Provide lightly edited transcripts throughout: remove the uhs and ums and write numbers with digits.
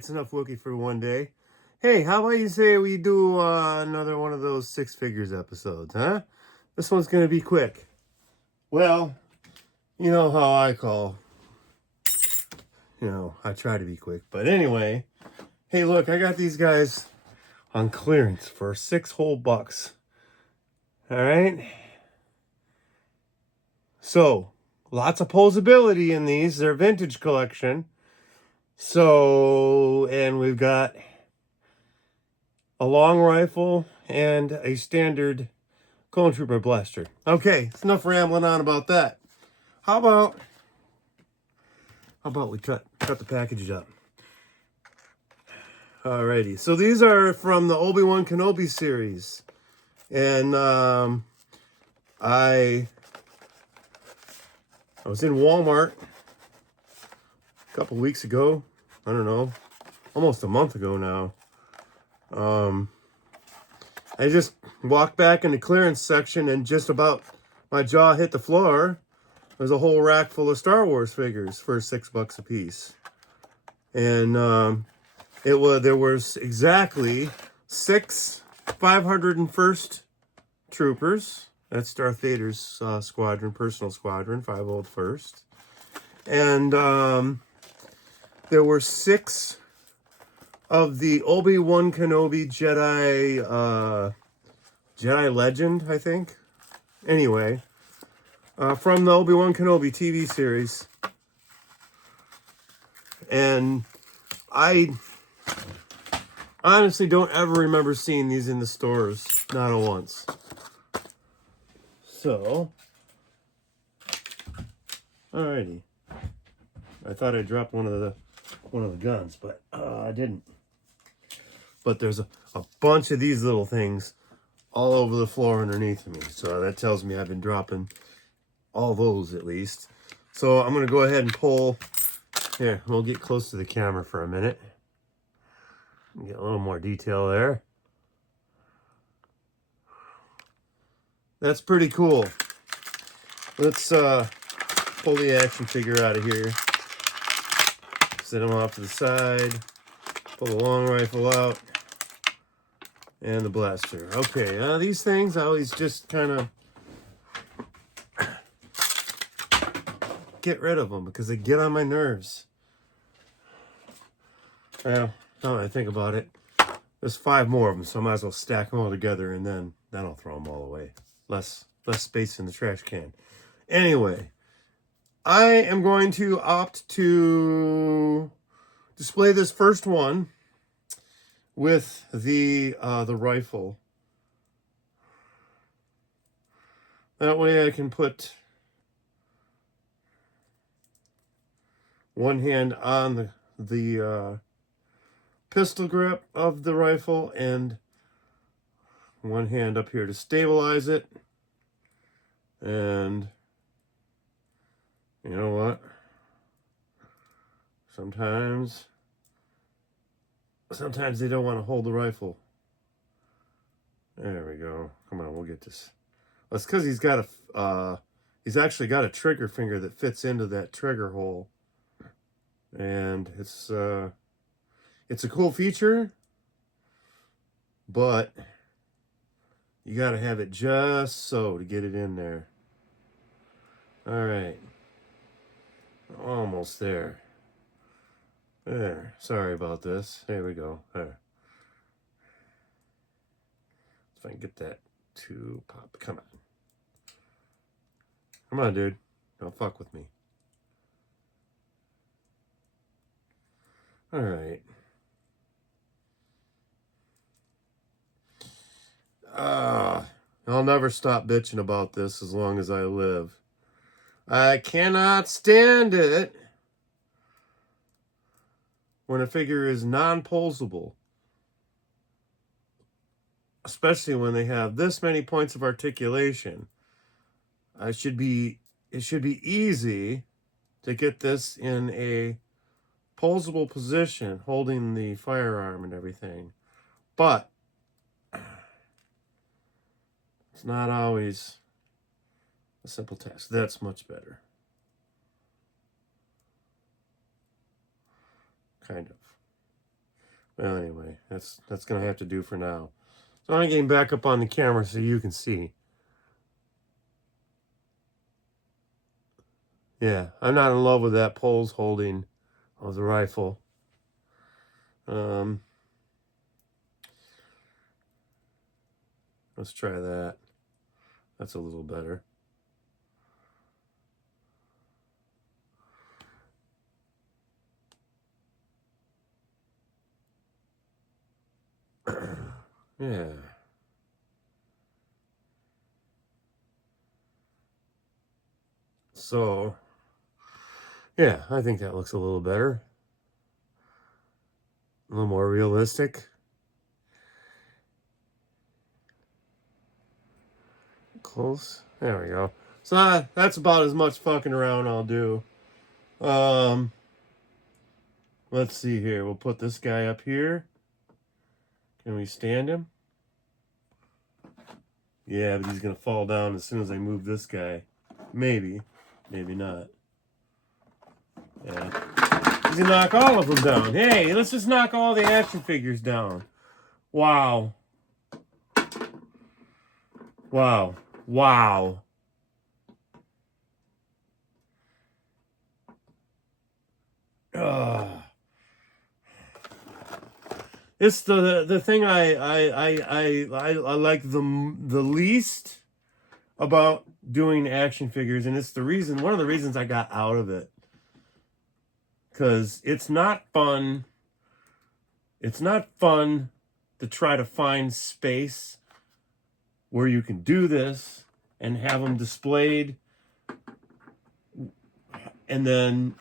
it's enough Wookiee for one day. Hey, how about you say we do another one of those Six Figures episodes, huh? This one's going to be quick. Well, you know how I call. I try to be quick. But anyway, hey, look, I got these guys on clearance for $6 whole bucks. All right? So, lots of posability in these. They're vintage collection. So, and we've got a long rifle and a standard Clone Trooper blaster. Okay, it's enough rambling on about that. How about we cut the packages up? Alrighty, so these are from the Obi-Wan Kenobi series, and I was in Walmart a couple weeks ago. I don't know, almost a month ago now. I just walked back in the clearance section, and just about my jaw hit the floor. There's a whole rack full of Star Wars figures for $6 a piece, and there was exactly 6 501st troopers. That's Darth Vader's squadron, personal squadron, 501st, and there were 6 of the Obi-Wan Kenobi Jedi Legend, I think. Anyway, from the Obi-Wan Kenobi TV series. And I honestly don't ever remember seeing these in the stores. Not once. So, alrighty. I thought I dropped one of the guns, but I didn't. But there's a bunch of these little things all over the floor underneath me. So that tells me I've been dropping all those at least. So I'm going to go ahead and pull. Here, we'll get close to the camera for a minute. Get a little more detail there. That's pretty cool. Let's pull the action figure out of here. Set them off to the side. Pull the long rifle out. And the blaster. Okay, these things I always just kind of get rid of them because they get on my nerves. Well, now that I think about it, there's 5 more of them, so I might as well stack them all together, and then I'll throw them all away. Less space in the trash can. Anyway, I am going to opt to display this first one with the rifle. That way I can put one hand on the pistol grip of the rifle and one hand up here to stabilize it. And you know what? Sometimes they don't want to hold the rifle. There we go. Come on, we'll get this. Well, it's because he's actually got a trigger finger that fits into that trigger hole. And it's a cool feature, but you got to have it just so to get it in there. All right. Almost there. There. Sorry about this. There we go. There. If I can get that to pop. Come on. Come on, dude. Don't fuck with me. All right. I'll never stop bitching about this as long as I live. I cannot stand it when a figure is non-posable. Especially when they have this many points of articulation. It should be easy to get this in a posable position, holding the firearm and everything. But it's not always a simple task. That's much better. Kind of. Well, anyway, that's going to have to do for now. So I'm getting back up on the camera so you can see. Yeah, I'm not in love with that poles holding of the rifle. Let's try that. That's a little better. Yeah. So, yeah, I think that looks a little better. A little more realistic. Close. There we go. So that's about as much fucking around I'll do. Let's see here. We'll put this guy up here. Can we stand him? Yeah, but he's going to fall down as soon as I move this guy. Maybe. Maybe not. Yeah. He's going to knock all of them down. Hey, let's just knock all the action figures down. Wow. Wow. Wow. Ugh. It's the thing I like the least about doing action figures, and it's one of the reasons I got out of it. Because it's not fun. It's not fun to try to find space where you can do this and have them displayed, and then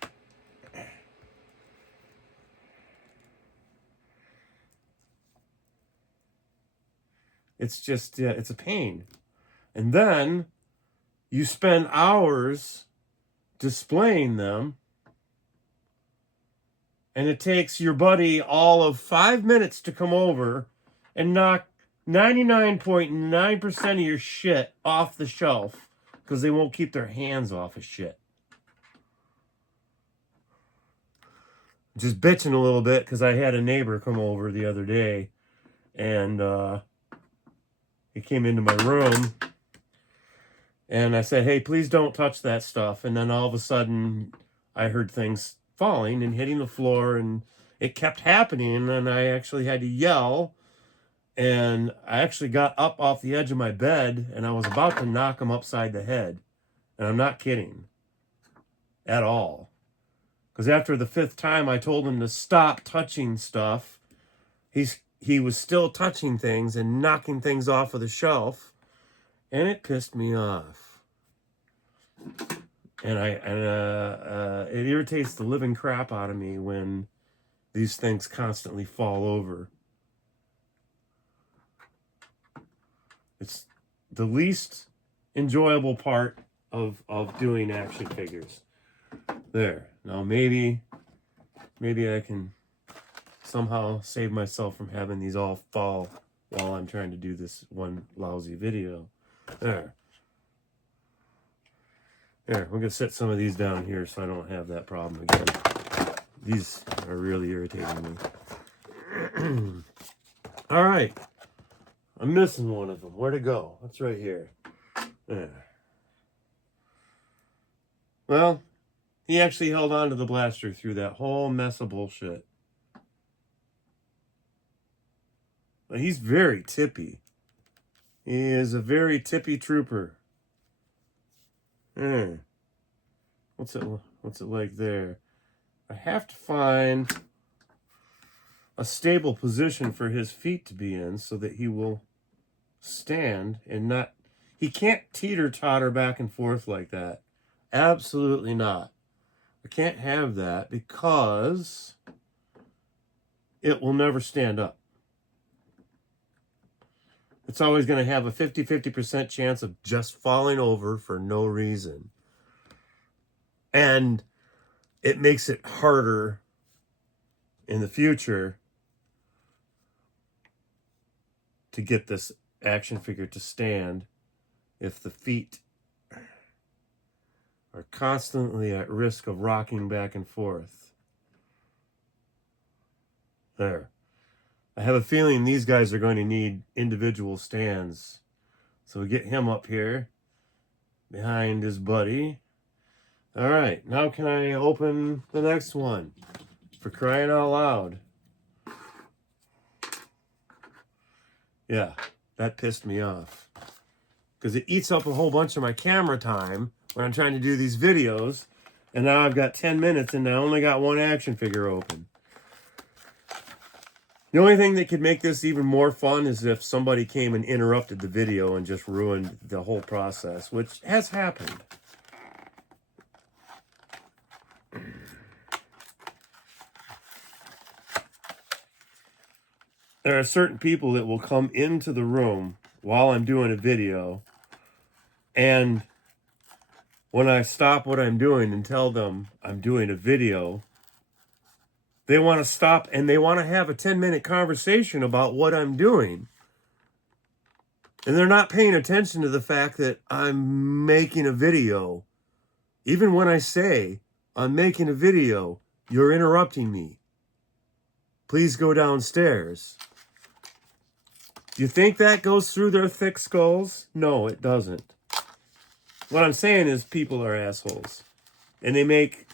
it's just it's a pain. And then you spend hours displaying them, and it takes your buddy all of 5 minutes to come over and knock 99.9% of your shit off the shelf because they won't keep their hands off of shit. Just bitching a little bit because I had a neighbor come over the other day, and he came into my room, and I said, hey, please don't touch that stuff. And then all of a sudden I heard things falling and hitting the floor, and it kept happening, and then I actually had to yell, and I actually got up off the edge of my bed, and I was about to knock him upside the head. And I'm not kidding at all. Because after the 5th time I told him to stop touching stuff, he was still touching things and knocking things off of the shelf, and it pissed me off. And it irritates the living crap out of me when these things constantly fall over. It's the least enjoyable part of doing action figures. There. Now maybe I can somehow save myself from having these all fall while I'm trying to do this one lousy video. There. There, we're going to set some of these down here so I don't have that problem again. These are really irritating me. All right. I'm missing one of them. Where'd it go? It's right here. There. Well, he actually held on to the blaster through that whole mess of bullshit. But he's very tippy. He is a very tippy trooper. What's it like there? I have to find a stable position for his feet to be in so that he will stand and not... He can't teeter-totter back and forth like that. Absolutely not. I can't have that because it will never stand up. It's always going to have a 50% chance of just falling over for no reason. And it makes it harder in the future to get this action figure to stand if the feet are constantly at risk of rocking back and forth. There. I have a feeling these guys are going to need individual stands. So we get him up here behind his buddy. All right, now can I open the next one? For crying out loud. Yeah, that pissed me off. Because it eats up a whole bunch of my camera time when I'm trying to do these videos. And now I've got 10 minutes and I only got one action figure open. The only thing that could make this even more fun is if somebody came and interrupted the video and just ruined the whole process, which has happened. There are certain people that will come into the room while I'm doing a video, and when I stop what I'm doing and tell them I'm doing a video, they want to stop and they want to have a 10-minute conversation about what I'm doing. And they're not paying attention to the fact that I'm making a video. Even when I say I'm making a video, you're interrupting me. Please go downstairs. Do you think that goes through their thick skulls? No, it doesn't. What I'm saying is people are assholes. And they make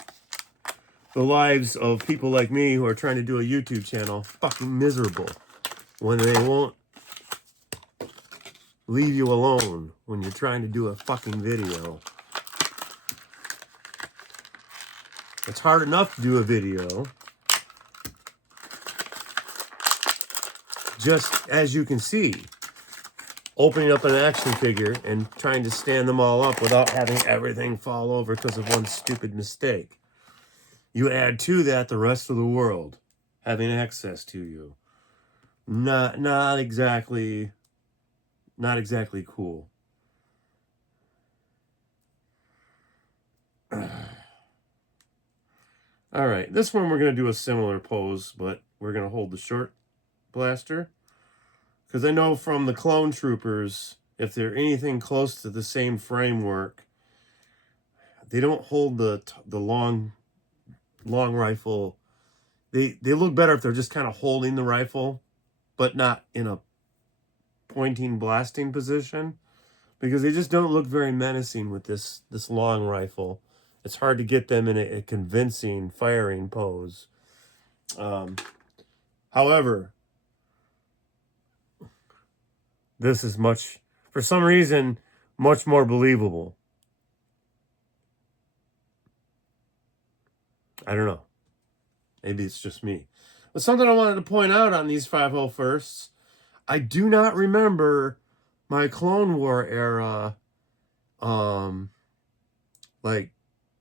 the lives of people like me who are trying to do a YouTube channel fucking miserable when they won't leave you alone when you're trying to do a fucking video. It's hard enough to do a video. Just as you can see, opening up an action figure and trying to stand them all up without having everything fall over because of one stupid mistake. You add to that the rest of the world having access to you. Not exactly cool. All right, this one we're going to do a similar pose, but we're going to hold the short blaster. Because I know from the Clone Troopers, if they're anything close to the same framework, they don't hold the long rifle. They look better if they're just kind of holding the rifle, but not in a pointing, blasting position. Because they just don't look very menacing with this long rifle. It's hard to get them in a convincing firing pose. However, this is for some reason, much more believable. I don't know. Maybe it's just me. But something I wanted to point out on these 501sts, I do not remember my Clone War era, like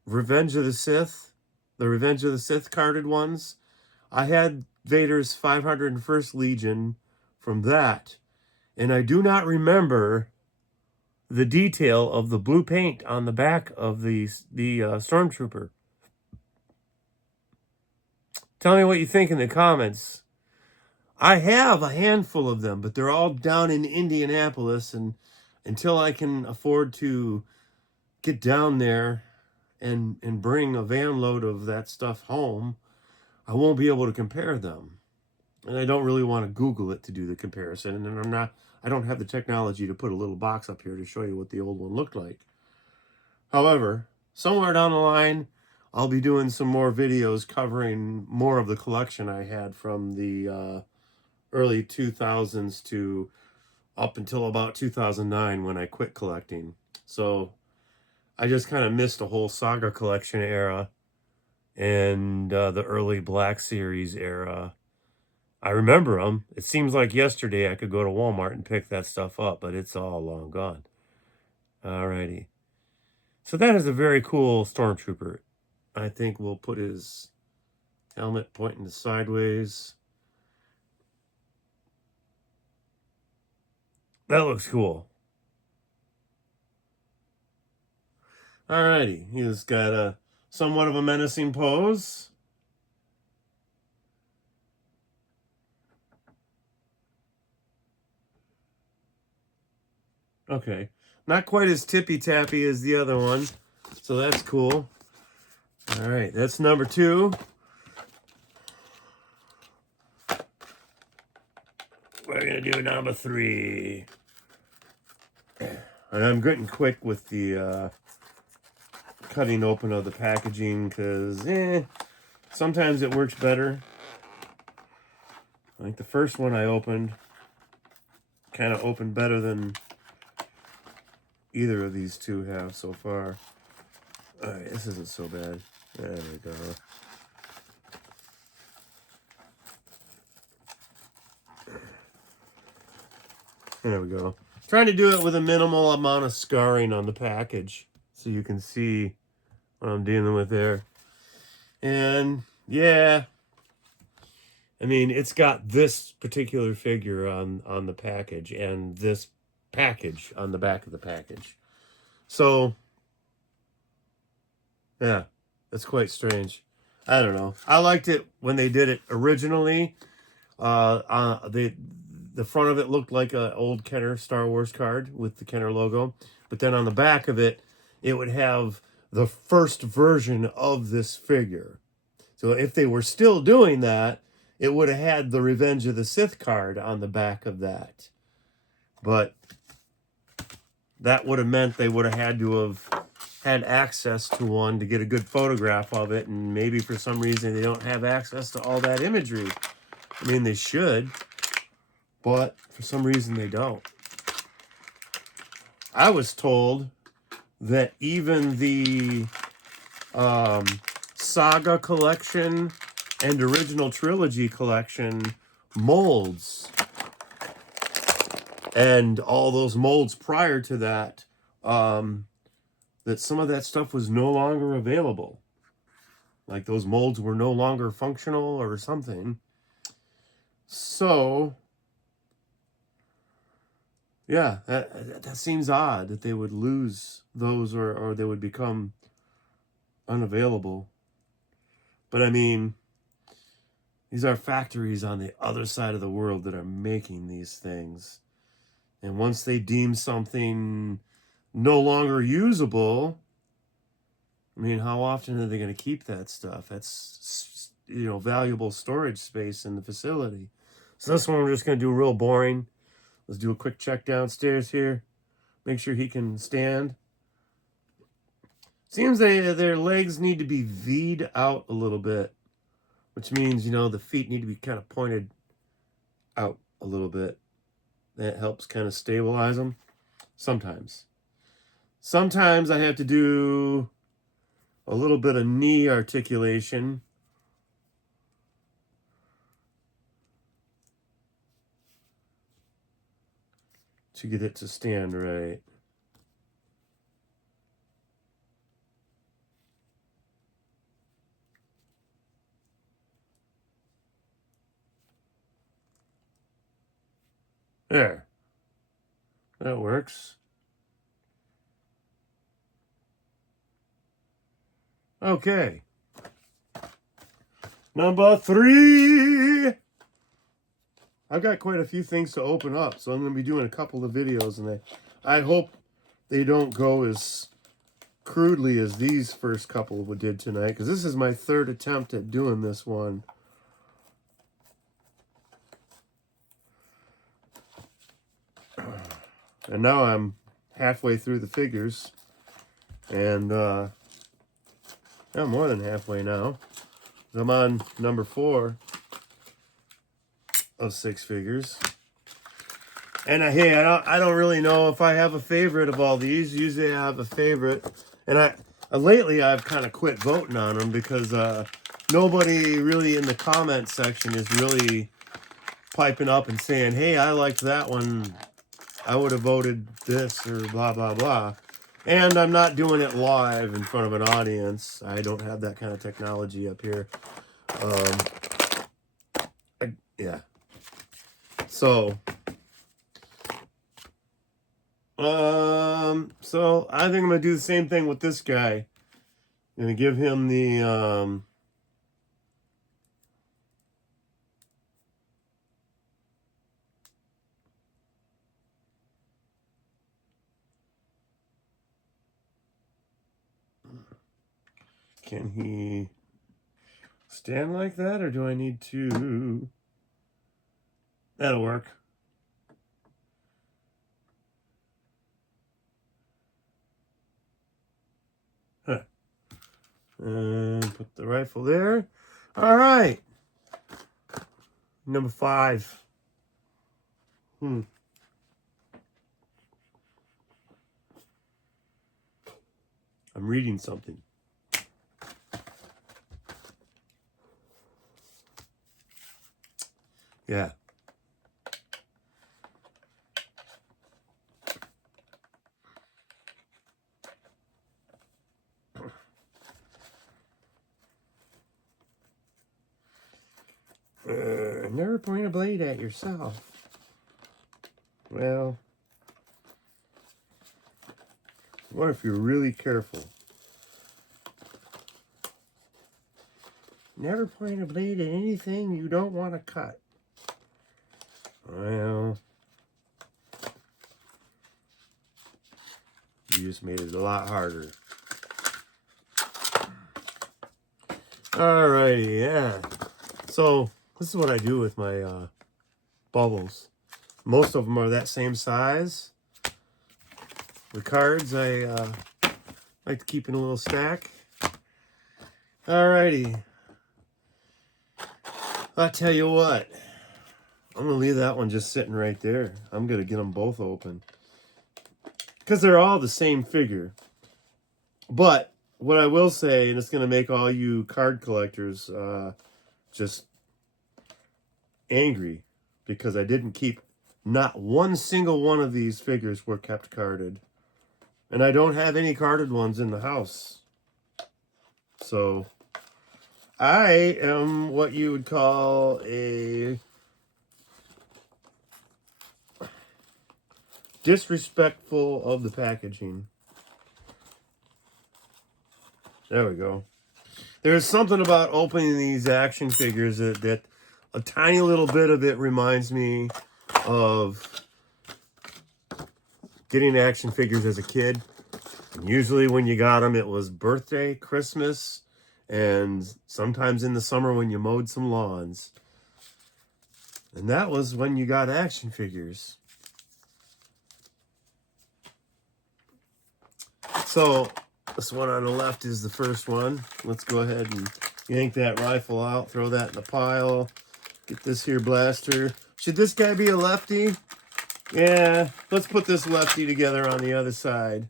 Revenge of the Sith, the Revenge of the Sith carded ones. I had Vader's 501st Legion from that. And I do not remember the detail of the blue paint on the back of the Stormtrooper. Tell me what you think in the comments. I have a handful of them, but they're all down in Indianapolis, and until I can afford to get down there and bring a van load of that stuff home, I won't be able to compare them. And I don't really want to Google it to do the comparison. And I don't have the technology to put a little box up here to show you what the old one looked like. However, somewhere down the line, I'll be doing some more videos covering more of the collection I had from the early 2000s to up until about 2009 when I quit collecting. So I just kind of missed a whole Saga collection era and the early Black Series era. I remember them. It seems like yesterday I could go to Walmart and pick that stuff up, but it's all long gone. Alrighty. So that is a very cool Stormtrooper. I think we'll put his helmet pointing sideways. That looks cool. Alrighty. He's got a somewhat of a menacing pose. Okay, not quite as tippy-tappy as the other one, so that's cool. All right, that's number 2. we're going to do number 3. And I'm getting quick with the cutting open of the packaging because sometimes it works better. Like the first one I opened kind of opened better than either of these two have so far. Alright, this isn't so bad. There we go. There we go. Trying to do it with a minimal amount of scarring on the package so you can see what I'm dealing with there. And yeah, I mean, it's got this particular figure on the package and this package on the back of the package. So yeah, that's quite strange. I don't know. I liked it when they did it originally. The front of it looked like an old Kenner Star Wars card with the Kenner logo. But then on the back of it, it would have the first version of this figure. So if they were still doing that, it would have had the Revenge of the Sith card on the back of that. But that would have meant they would have had to have had access to one to get a good photograph of it. And maybe for some reason they don't have access to all that imagery. I mean, they should, but for some reason they don't. I was told that even the Saga collection and original trilogy collection molds and all those molds prior to that, that some of that stuff was no longer available. Like those molds were no longer functional or something. So yeah, that seems odd that they would lose those or they would become unavailable. But I mean, these are factories on the other side of the world that are making these things. And once they deem something no longer usable, I mean, how often are they going to keep that stuff? That's, you know, valuable storage space in the facility. So this one we're just going to do real boring. Let's do a quick check downstairs here. Make sure he can stand. Seems their legs need to be V'd out a little bit, which means, you know, the feet need to be kind of pointed out a little bit. That helps kind of stabilize them. Sometimes. Sometimes I have to do a little bit of knee articulation. To get it to stand right. There. That works. Okay. Number 3. I've got quite a few things to open up, so I'm going to be doing a couple of videos, and I hope they don't go as crudely as these first couple did tonight, because this is my 3rd attempt at doing this one. And now I'm halfway through the figures, and I'm more than halfway now. I'm on number 4 of 6 figures. And hey, I don't really know if I have a favorite of all these. Usually I have a favorite, and lately I've kind of quit voting on them because nobody really in the comment section is really piping up and saying, hey, I liked that one, I would have voted this, or blah blah blah. And I'm not doing it live in front of an audience. I don't have that kind of technology up here. Yeah. So I think I'm gonna do the same thing with this guy. I'm gonna give him the can he stand like that, or do I need to? That'll work. And put the rifle there. All right. Number 5. I'm reading something. Yeah. Never point a blade at yourself. Well, what if you're really careful? Never point a blade at anything you don't want to cut. Well, you just made it a lot harder. Alrighty, yeah. So, this is what I do with my bubbles. Most of them are that same size. The cards I like to keep in a little stack. Alrighty. I'll tell you what. I'm going to leave that one just sitting right there. I'm going to get them both open. Because they're all the same figure. But what I will say, and it's going to make all you card collectors just angry, because I didn't keep, not one single one of these figures were kept carded. And I don't have any carded ones in the house. So I am what you would call a disrespectful of the packaging. There we go. There's something about opening these action figures that a tiny little bit of it reminds me of getting action figures as a kid. And usually when you got them, it was birthday, Christmas, and sometimes in the summer when you mowed some lawns. And that was when you got action figures. So this one on the left is the first one. Let's go ahead and yank that rifle out, throw that in the pile. Get this here blaster. Should this guy be a lefty? Yeah, let's put this lefty together on the other side.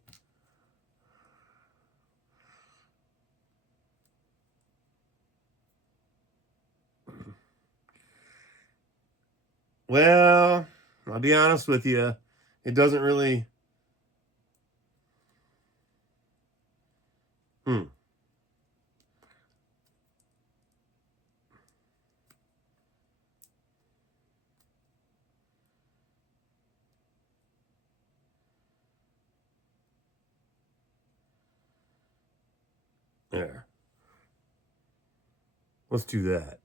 Well, I'll be honest with you. It doesn't really... There. Let's do that.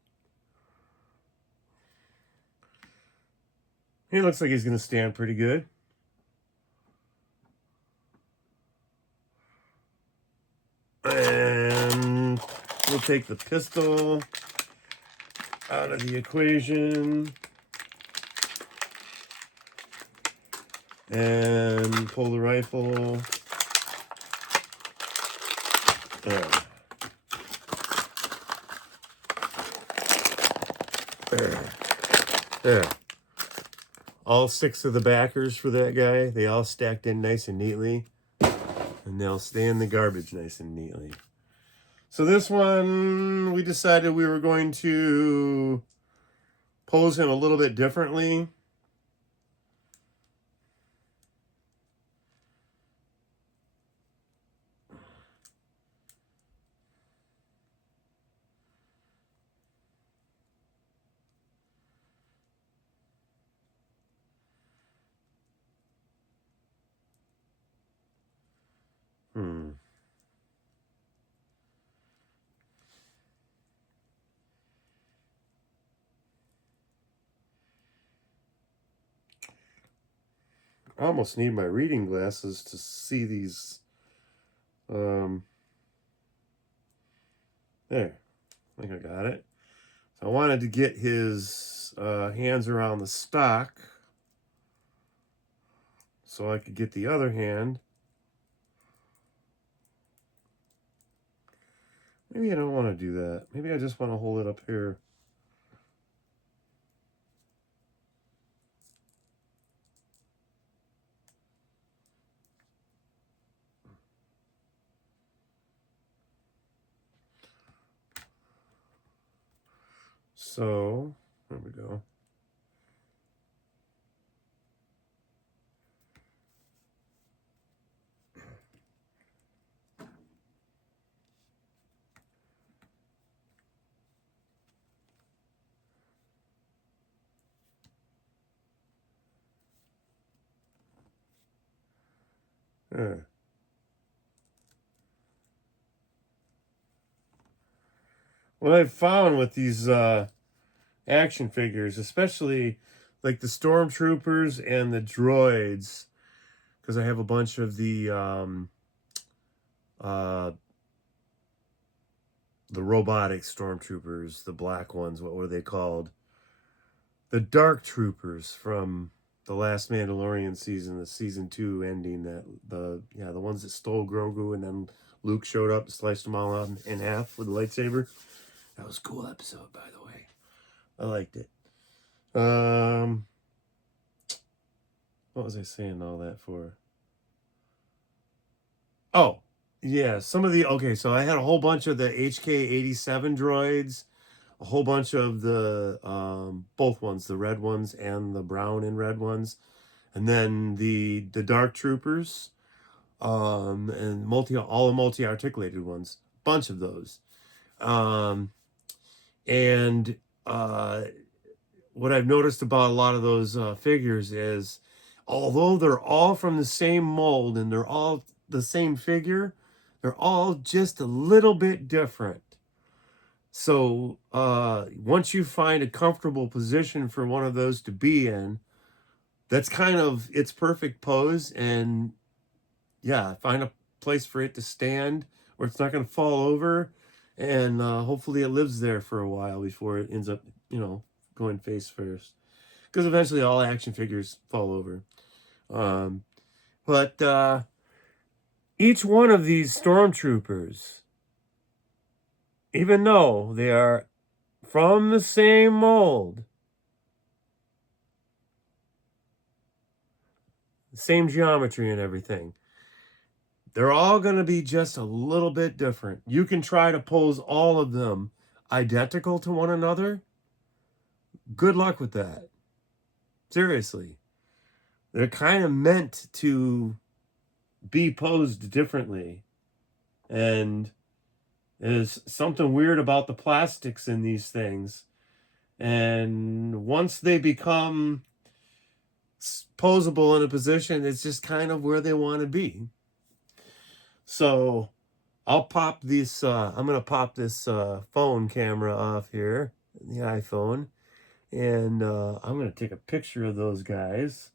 He looks like he's going to stand pretty good. And we'll take the pistol out of the equation. And pull the rifle. There. There. All 6 of the backers for that guy, they all stacked in nice and neatly. And they'll stay in the garbage nice and neatly. So this one, we decided we were going to pose him a little bit differently. I almost need my reading glasses to see these. There. I think I got it. So I wanted to get his hands around the stock so I could get the other hand Maybe I don't want to do that. Maybe I just want to hold it up here. So, there we go. Yeah. What I've found with these action figures, especially like the Stormtroopers and the droids, because I have a bunch of the robotic Stormtroopers, the black ones. What were they called? The Dark Troopers from the last Mandalorian season, the season 2 ending. That the ones that stole Grogu and then Luke showed up and sliced them all out in half with a lightsaber. That was a cool episode, by the way. I liked it. What was I saying all that for? Oh, yeah, some of the okay. So I had a whole bunch of the HK-87 droids, a whole bunch of the both ones, the red ones and the brown and red ones, and then the Dark Troopers, and all the multi-articulated ones, bunch of those, and what I've noticed about a lot of those figures is, although they're all from the same mold and they're all the same figure, they're all just a little bit different. So once you find a comfortable position for one of those to be in, that's kind of its perfect pose. And yeah, find a place for it to stand where it's not going to fall over. And hopefully it lives there for a while before it ends up, going face first. Because eventually all action figures fall over. But each one of these Stormtroopers, even though they are from the same mold, same geometry and everything, they're all going to be just a little bit different. You can try to pose all of them identical to one another. Good luck with that. Seriously. They're kind of meant to be posed differently. And there's something weird about the plastics in these things. And once they become posable in a position, it's just kind of where they want to be. So I'll pop this, I'm going to pop this phone camera off here, the iPhone, and I'm going to take a picture of those guys.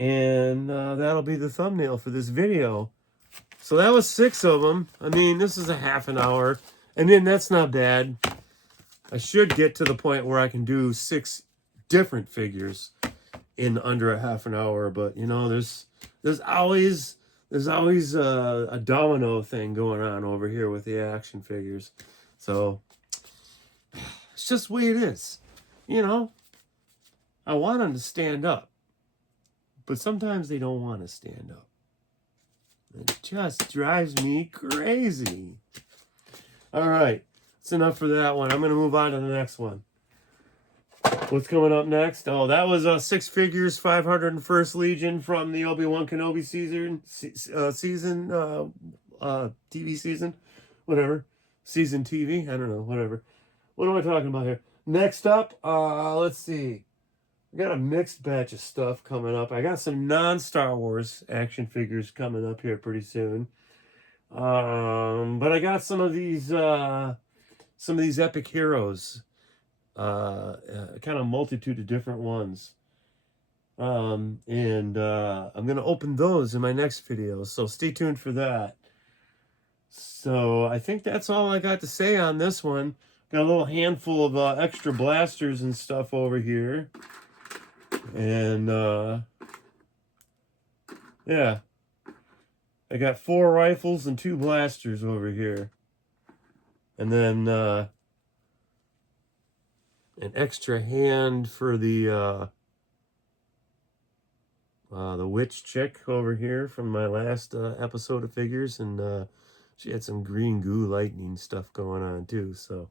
And that'll be the thumbnail for this video. So that was 6 of them. I mean, this is a half an hour. And then that's not bad. I should get to the point where I can do 6 different figures in under a half an hour. But, there's always a domino thing going on over here with the action figures. So it's just the way it is. I want them to stand up. But sometimes they don't want to stand up. It just drives me crazy. All right. That's enough for that one. I'm going to move on to the next one. What's coming up next? Oh, that was 6 figures, 501st Legion from the Obi-Wan Kenobi season, TV season, whatever. Season TV? I don't know, whatever. What am I talking about here? Next up, let's see. I got a mixed batch of stuff coming up. I got some non-Star Wars action figures coming up here pretty soon. But I got some of these epic heroes. Kind of multitude of different ones. And I'm going to open those in my next video. So stay tuned for that. So I think that's all I got to say on this one. Got a little handful of extra blasters and stuff over here. And yeah, I got 4 rifles and 2 blasters over here. And then an extra hand for the witch chick over here from my last episode of figures, and she had some green goo lightning stuff going on too, so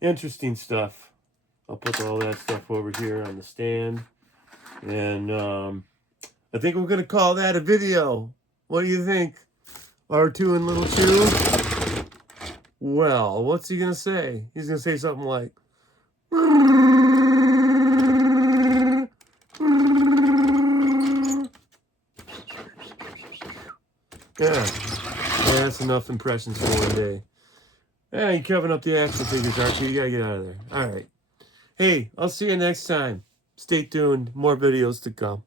interesting stuff. I'll put all that stuff over here on the stand, and I think we're gonna call that a video. What do you think, R2 and Little Chew? Well, what's he gonna say? He's gonna say something like, yeah, that's enough impressions for one day. Hey, you're covering up the action figures, R2. You gotta get out of there. All right. Hey, I'll see you next time. Stay tuned. More videos to come.